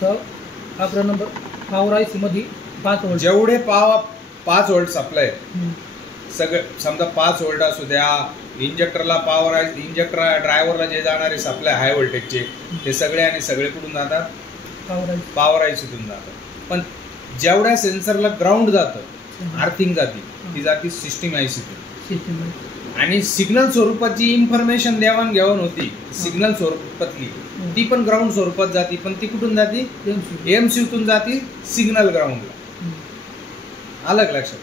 तर 11 number power IC मध्ये 5 volt जेवढे 5 व्होल्ट सप्लाय सगळे समजा 5 व्होल्ट असू द्या, इंजेक्टरला इंजेक्टर ड्रायव्हरला जे जाणारे सप्लाय हाय व्होल्टेजचे ते सगळे आणि सगळे कुठून जातात? पॉवर आयसीतून जातात. पण जेवढ्या सेन्सरला ग्राउंड जातं, अर्थिंग जाते, ती जाती सिस्टीम आयसीतून. आणि सिग्नल स्वरूपाची इन्फॉर्मेशन देवाणघेवाण होती सिग्नल स्वरूपातली, ती पण ग्राउंड स्वरूपात जाती. पण ती कुठून जाती? एमसीयूतून जाती सिग्नल ग्राउंडला. अलग लक्षात.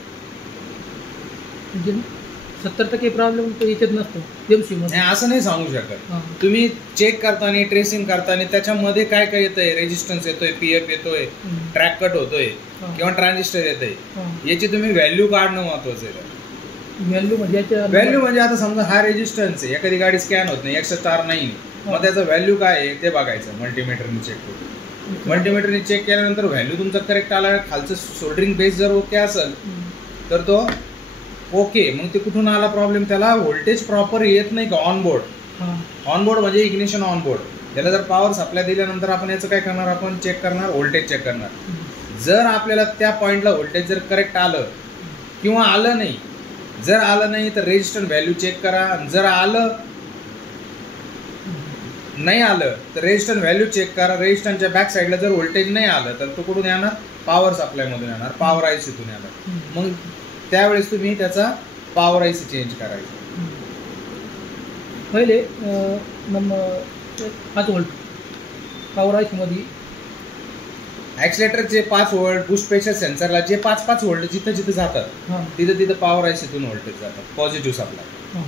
70% प्रॉब्लेम तो याच्यात नसतो एमसीयू मध्ये. असं नाही सांगू शकत. तुम्ही चेक करताना, ट्रेसिंग करताना त्याच्यामध्ये काय काय येतंय, रेजिस्टन्स येतोय, पीएफ येतोय, ट्रॅक कट होतोय किंवा ट्रान्झिस्टर येतंय, याची तुम्ही व्हॅल्यू काढणं महत्वाचं आहे. व्हॅल्यू म्हणजे आता समजा हा रेजिस्टन्स आहे, एखादी गाडी स्कॅन होत नाही, X*9, मग त्याचं व्हॅल्यू काय आहे ते बघायचं. मल्टीमीटरने चेक करून, मल्टीमीटरने चेक केल्यानंतर व्हॅल्यू तुमचा करेक्ट आला, खालचं सोल्डरिंग बेस जर ओके असेल तर तो ओके. मग ते कुठून आला प्रॉब्लेम? त्याला व्होल्टेज प्रॉपर येत नाही का ऑनबोर्ड. ऑनबोर्ड म्हणजे इग्निशन ऑनबोर्ड. त्याला जर पॉवर सप्लाय दिल्यानंतर आपण याचं काय करणार? आपण चेक करणार, व्होल्टेज चेक करणार. जर आपल्याला त्या पॉईंटला व्होल्टेज जर करेक्ट आलं किंवा आलं नाही, जर आलं नाही तर रेजिस्टन्स व्हॅल्यू चेक करा. जर आलं नाही आलं तर रेजिस्टन्स व्हॅल्यू चेक करा. रेजिस्टन्सच्या बॅक साईडला जर व्होल्टेज नाही आलं तर तो कुठून येणार? पॉवर सप्लाय मधून येणार, पॉवर आयसीतून येणार. मग त्यावेळेस तुम्ही त्याचा पॉवर आयसी चेंज करायचा. पहिले 5 व्होल्ट पॉवर आयसी मध्ये, ऍक्सिलेटरचे 5 व्होल्ट, बूस्ट प्रेशर सेन्सरला जे 5 व्होल्ट जिथं जिथं जातात तिथं पॉवर आयसीतून व्होल्टेज जातात, पॉझिटिव्ह सप्लाय.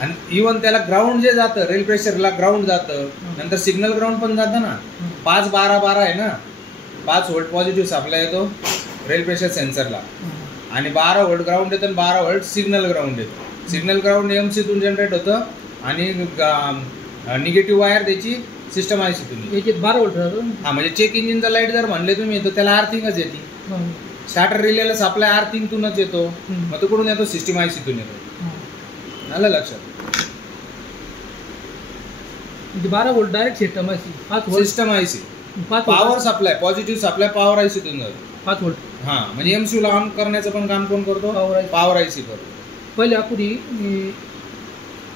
आणि इव्हन त्याला ग्राउंड जे जातं, रेल प्रेशरला ग्राउंड जातं, नंतर सिग्नल ग्राउंड पण जातं ना. 5-12-12 आहे ना, 5 व्होल्ट पॉझिटिव्ह सप्लाय येतो रेल प्रेशर सेन्सरला, आणि 12 व्होल्ट ग्राउंड येतं आणि 12 व्होल्ट सिग्नल ग्राउंड येतं. सिग्नल ग्राउंड एमसीतून जनरेट होतं आणि निगेटिव्ह वायर त्याची सिस्टम आयसीतून. 12 व्होल्ट. हा, म्हणजे चेक इंजिनचा लाईट जर म्हणले तुम्ही तर त्याला आर्थिंगच येते. स्टार्टर रिलेला सप्लाय आर्थिंगतूनच येतो, मग तो कुठून येतो? सिस्टम आयसीतून येतो. आलं लक्षात? 12 volt direct system IC, system IC. Power supply, positive supply power आयसीतून जातो 5 व्होल्ट. हा, म्हणजे एमसीयू ला ऑन करण्याचं पण काम कोण करतो? पॉवर आयसी करतो. पहिले आपण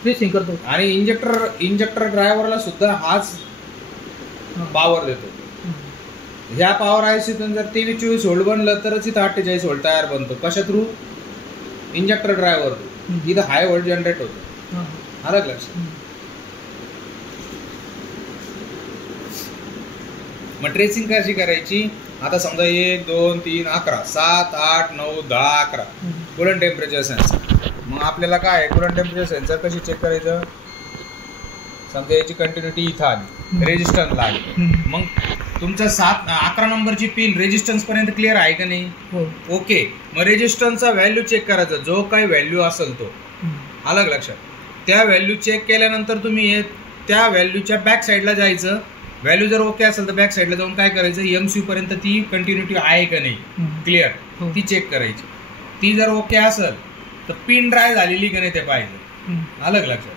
ट्रेसिंग करतो आणि इंजेक्टर ड्रायव्हरला सुद्धा हाच पॉवर देतो. ह्या पॉवर आयसीतून जर 23-24 व्होल्ट बनलं तरच इथं 48 व्होल्ट तयार बनतो. कशा थ्रू? Injector driver. इथं हाय व्होल्ट जनरेट होतो. अलग लक्षात. मग ट्रेसिंग कशी करायची? आता समजा 1, 2, 3, 11, 7, 8, 9, 10, 11 कूलंट टेम्परेचर सेन्सर. मग आपल्याला काय कूलंट टेम्परेचर सेन्सर कशी चेक करायचं? समजा याची कंटिन्युटी इथं आली, रेजिस्टन्सला आली. मग तुमचा 11 नंबरची पिन रेजिस्टन्स पर्यंत क्लिअर आहे का नाही? ओके. मग रेजिस्टन्सचा व्हॅल्यू चेक करायचा, जो काही व्हॅल्यू असेल तो. अलग लक्षात. त्या व्हॅल्यू चेक केल्यानंतर तुम्ही त्या व्हॅल्यूच्या बॅक साईडला जायचं. व्हॅल्यू जर ओके असेल तर बॅक साईडला जाऊन काय करायचं? एमसीयू पर्यंत ती कंटिन्युटी आहे का नाही क्लिअर, ती चेक करायची. ती जर ओके असेल तर पिन ड्राय झालेली का नाही ते पाहिजे. अलग लक्षात.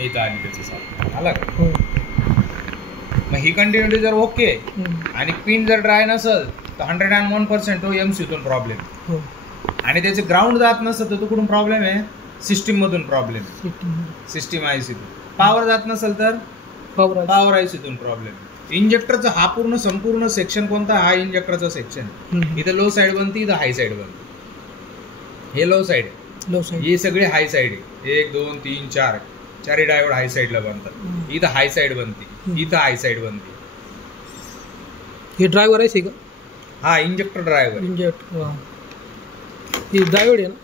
इथं आली त्याचं अलग. मग ही कंटिन्युटी जर ओके आणि पिन जर ड्राय नसेल तर 101% तो एमसीयूतून प्रॉब्लेम. आणि त्याचे ग्राउंड जात नसेल तर तो कुठून प्रॉब्लेम आहे? सिस्टीम मधून प्रॉब्लेम, सिस्टीम आयसीतून. पॉवर जात नसेल तर पॉवर आयसीतून प्रॉब्लेम. इंजेक्टरचा हा संपूर्ण सेक्शन कोणता? हा इंजेक्टरचा सेक्शन. इथं लो साईड बनते, इथं हाय साईड बनते. हे लो साईड आहे, हे सगळे हाय साईड आहे. 1, 2, 3, 4 चारही डायोड हाय साईडला बनतात. इथं हाय साईड बनते, इथं हाय साईड बनते. हे ड्रायव्हर आहे का? हा, इंजेक्टर ड्रायव्हर. हे डायोड आहे ना?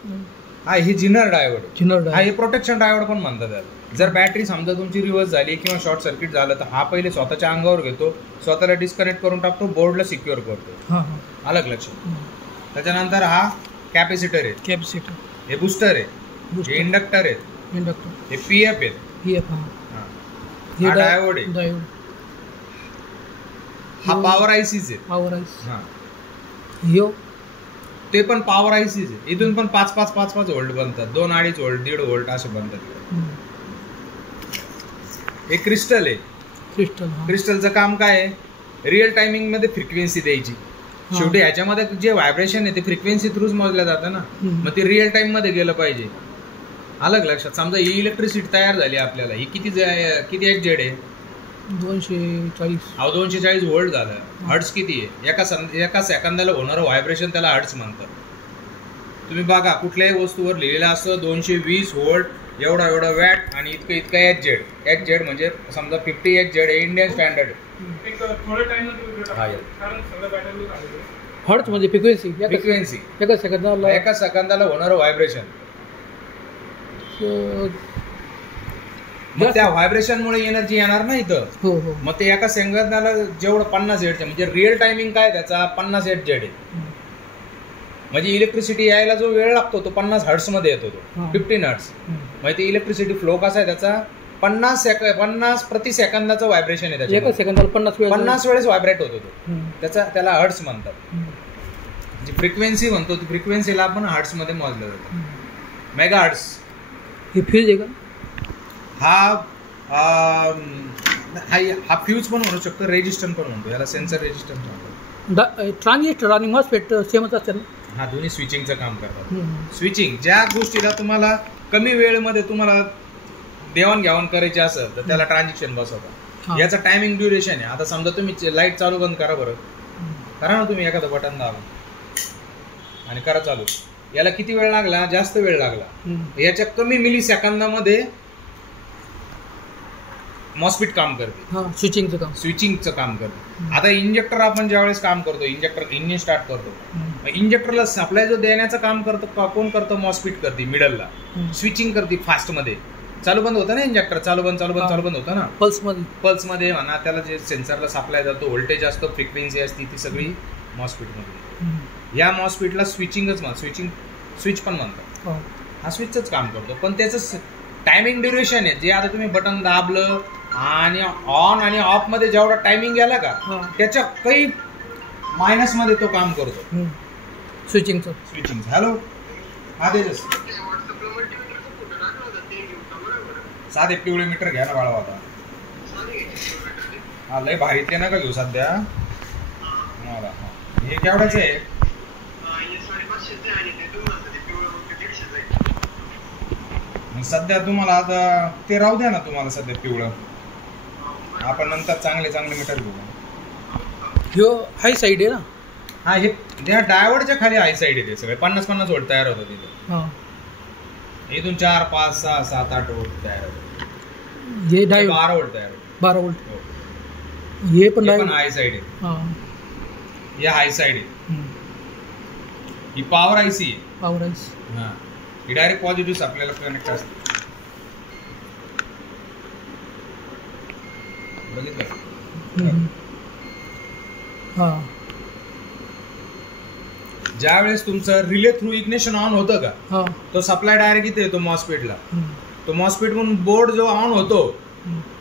हा, ही जिनर डायोड. हा, हे प्रोटेक्शन डायोड पण म्हणतात त्याला. जर बॅटरी समजा तुमची रिव्हर्स झाली किंवा शॉर्ट सर्किट झालं तर हा पहिले स्वतःच्या अंगावर घेतो, स्वतःला डिस्कनेक्ट करून टाकतो, बोर्डला सिक्युअर करतो. अलग लक्षात. त्याच्यानंतर हा कॅपॅसिटर आहे, हे बूस्टर आहे, हे इंडक्टर आहे, हे पीएफ आहे, हा डायोड आहे, हा पॉवर आयसीच आहे. ते पण पॉवर आयसीच आहे. इथून पण 5-5 व्होल्ट बनतात, 2-2.5 व्होल्ट, 1.5 व्होल्ट असे बनतात. हे क्रिस्टल आहे. क्रिस्टल. क्रिस्टलचं काम काय आहे, रिअल टायमिंग मध्ये फ्रिक्वेन्सी द्यायची. शेवटी ह्याच्यामध्ये जे व्हायब्रेशन आहे ते फ्रिक्वेन्सी थ्रूच मोजल्या जातं ना, मग ते रिअल टाइम मध्ये गेलं पाहिजे. अलग लक्षात. समजा ही इलेक्ट्रिसिटी तयार झाली आपल्याला, ही किती HZ आहे, 240. 240 व्होल्ट झालं. हर्ट्स किती आहे, एका सेकंदाला होणारं व्हायब्रेशन त्याला हर्ट्स म्हणतात. तुम्ही बघा कुठल्याही वस्तूवर लिहिलेलं असतं 220 व्होल्ट एवढा वॅट आणि इतकं HZ म्हणजे समजा 50 HZ आहे इंडियन स्टँडर्ड. हर्ट्ज म्हणजे फ्रिक्वेन्सी एका सेकंदाला होणारं व्हायब्रेशन. मग त्या व्हायब्रेशनमुळे एनर्जी येणार ना इथं. हो. मग ते एका सेकंदाला जेवढं 50 HZ म्हणजे रिअल टायमिंग काय त्याचा 50 HZ आहे. म्हणजे इलेक्ट्रिसिटी यायला जो वेळ लागतो तो 50 हर्ट्स मध्ये येतो, तो 15 हर्ट्स. म्हणजे ते इलेक्ट्रिसिटी फ्लो कसा आहे त्याचा 50 प्रति सेकंदाचं व्हायब्रेशन आहे त्याच्या. एका सेकंदाला 50 वेळेस व्हायब्रेट होतो तो. त्याला हर्ट्स म्हणतात. जी फ्रिक्वेन्सी म्हणतो ती फ्रिक्वेन्सीला आपण हर्ट्स मध्ये मोजलं जातं. Mega hertz. हे फ्यूज आहे का? हा फ्यूज पण म्हणू शकतो, रेजिस्टन्स पण म्हणतो याला, सेन्सर रेजिस्टन्स म्हणतो. ट्रान्झिस्टर आणि मॉसफेट सेमच असतात ना? हा, दोन्ही स्विचिंगचं काम करतात. स्विचिंग ज्या गोष्टीला तुम्हाला कमी वेळेमध्ये तुम्हाला देवाणघेवाण करायची असेल तर त्याला ट्रान्झॅक्शन बसवतात. याचं टायमिंग ड्युरेशन आहे. आता समजा तुम्ही लाईट चालू बंद करा, बरं करा ना तुम्ही, एखादं बटन दाबा आणि करा चालू. याला किती वेळ लागला, जास्त वेळ लागला. याच्या कमी मिली सेकंदामध्ये मॉसफेट काम करते, स्विचिंगचं काम करते. आता इंजेक्टर आपण ज्यावेळेस काम करतो, इंजिन स्टार्ट करतो, इंजेक्टरला सप्लाय जो देण्याचं काम करतो कोण करतं, मॉसफेट करते. मिडलला स्विचिंग करते, फास्ट मध्ये चालू बंद होतं ना इंजेक्टर, चालू बंद होतं ना पल्स मध्ये म्हणा. त्याला जे सेन्सरला सप्लाय जातो, व्होल्टेज असतो, फ्रिक्वेन्सी असते, ती सगळी मॉसफेट मध्ये. या मॉसफेटला स्विच पण म्हणतात. हा स्विचच काम करतो, पण त्याचं टायमिंग ड्युरेशन आहे. जे आता तुम्ही बटन दाबलं आणि ऑन आणि ऑफ मध्ये जेवढा टायमिंग गेला का त्याच्या काही मायनस मध्ये तो काम करतो. स्विचिंग. हॅलो, साधे पिवळे मीटर घ्या ना बाळा. आता हा लय भारी ते नका घेऊ सध्या. हे केवढ्याच आहे? सध्या तुम्हाला आता ते राहू द्या ना, तुम्हाला सध्या पिवळं. आपण नंतर चांगले मीटर घेऊ. हाय साईड आहे ना? हा, हे डायवर्डच्या खाली हाय साईड आहे. ते सगळे 50 व्होल्ट तयार होतं तिथे. इथून 4, 5, 6, 7, 8 व्होल्ट तयार होतं. 12 व्होल्ट तयार होतं. 12 व्होल्ट. हे पण हाय साईड आहे. हे हाय साईड आहे. ही पॉवर आयसी आहे. हा, ही डायरेक्ट पॉझिटिव्ह आपल्याला कनेक्ट असते. बघितलं? ज्या वेळेस तुमचं रिले थ्रू इग्निशन ऑन होतं का, तो सप्लाय डायरेक्ट इथे येतो मॉसफेटला. तो मॉसफेट म्हणून बोर्ड जो ऑन होतो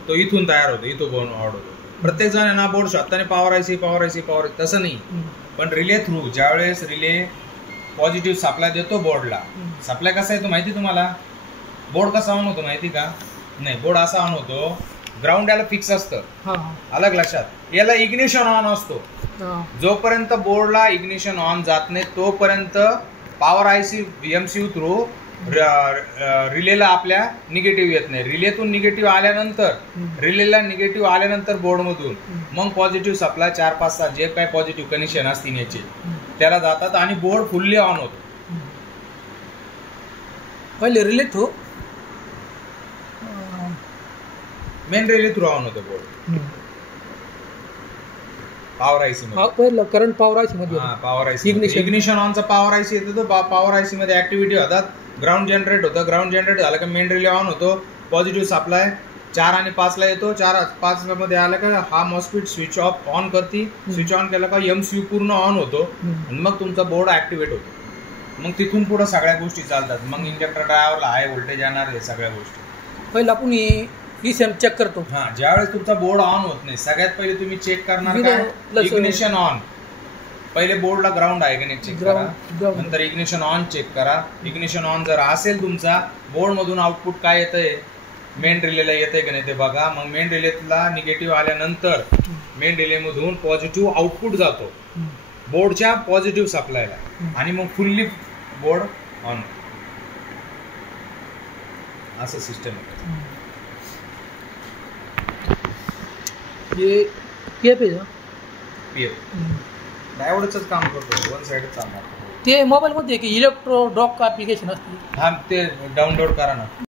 तो इथून तयार होतो, इथून बोर्ड ऑन होतो. प्रत्येक जण ना बोर्ड शोधताना पॉवर आयसी तसं नाही. पण रिले थ्रू ज्यावेळेस रिले पॉझिटिव्ह सप्लाय देतो बोर्डला, सप्लाय कसा येतो माहिती तुम्हाला? बोर्ड कसा ऑन होतो माहिती का? नाही, बोर्ड असा ऑन होतो, ग्राउंड याला फिक्स असतं. अलग लक्षात. याला इग्निशन ऑन असतो. जोपर्यंत बोर्डला इग्निशन ऑन जात नाही तोपर्यंत पॉवर आयसी MCU थ्रू रिलेला आपल्या निगेटिव्ह येत नाही. रिलेतून निगेटिव्ह आल्यानंतर, रिलेला निगेटिव्ह आल्यानंतर बोर्डमधून मग पॉझिटिव्ह सप्लाय 4, 5, 6 जे काही पॉझिटिव्ह कनेक्शन असतील याचे त्याला जातात आणि बोर्ड फुल्ली ऑन होतो. पहिले relay through, main relay through on होतो बोर्ड. पॉवर आयसी मध्ये करंट पॉवर आयसी मध्ये. पॉवर आयसी इग्निशन ऑनचा पॉवर आयसी येतो. तो पॉवर आयसी मध्ये ऍक्टिव्हिटी होतात. ग्राउंड जनरेट होतं. ग्राउंड जनरेट झालं का मेन रिले ऑन होतो. पॉझिटिव्ह सप्लाय 4 आणि 5 ला येतो. 4, 5 मध्ये आला का हा मॉसफेट स्विच ऑफ ऑन करते. स्विच ऑन केला का MCU पूर्ण ऑन होतो आणि मग तुमचा बोर्ड ऍक्टिव्हेट होतो. मग तिथून पुढे सगळ्या गोष्टी चालतात. मग इंजेक्टर ड्रायव्हरला हाय व्होल्टेज येणार, हे सगळ्या गोष्टी. पहिला आपण ईसीएम चेक करतो. ज्यावेळेस तुमचा बोर्ड ऑन होत नाही सगळ्यात पहिले तुम्ही चेक करणार काय? Ignition on. पहिले बोर्डला ग्राउंड आहे की नाही चेक करा, नंतर इग्निशन ऑन चेक करा. इग्निशन ऑन जर असेल तुमचा, बोर्ड मधून आउटपुट काय येतंय मेन रिलेला येतंय का नाही ते बघा. मग मेन रिलेला निगेटिव्ह आल्यानंतर मेन रिलेमधून पॉझिटिव्ह आउटपुट जातो बोर्डच्या पॉझिटिव्ह सप्लायला आणि मग फुल्ली बोर्ड ऑन. असं सिस्टम आहे. PF आहे ना? पीएफ डायोडच काम करतो, वन साइडच चालणार. ते मोबाईलमध्ये की इलेक्ट्रो डॉक ॲप्लिकेशन असते. हा ते डाउनलोड करा ना.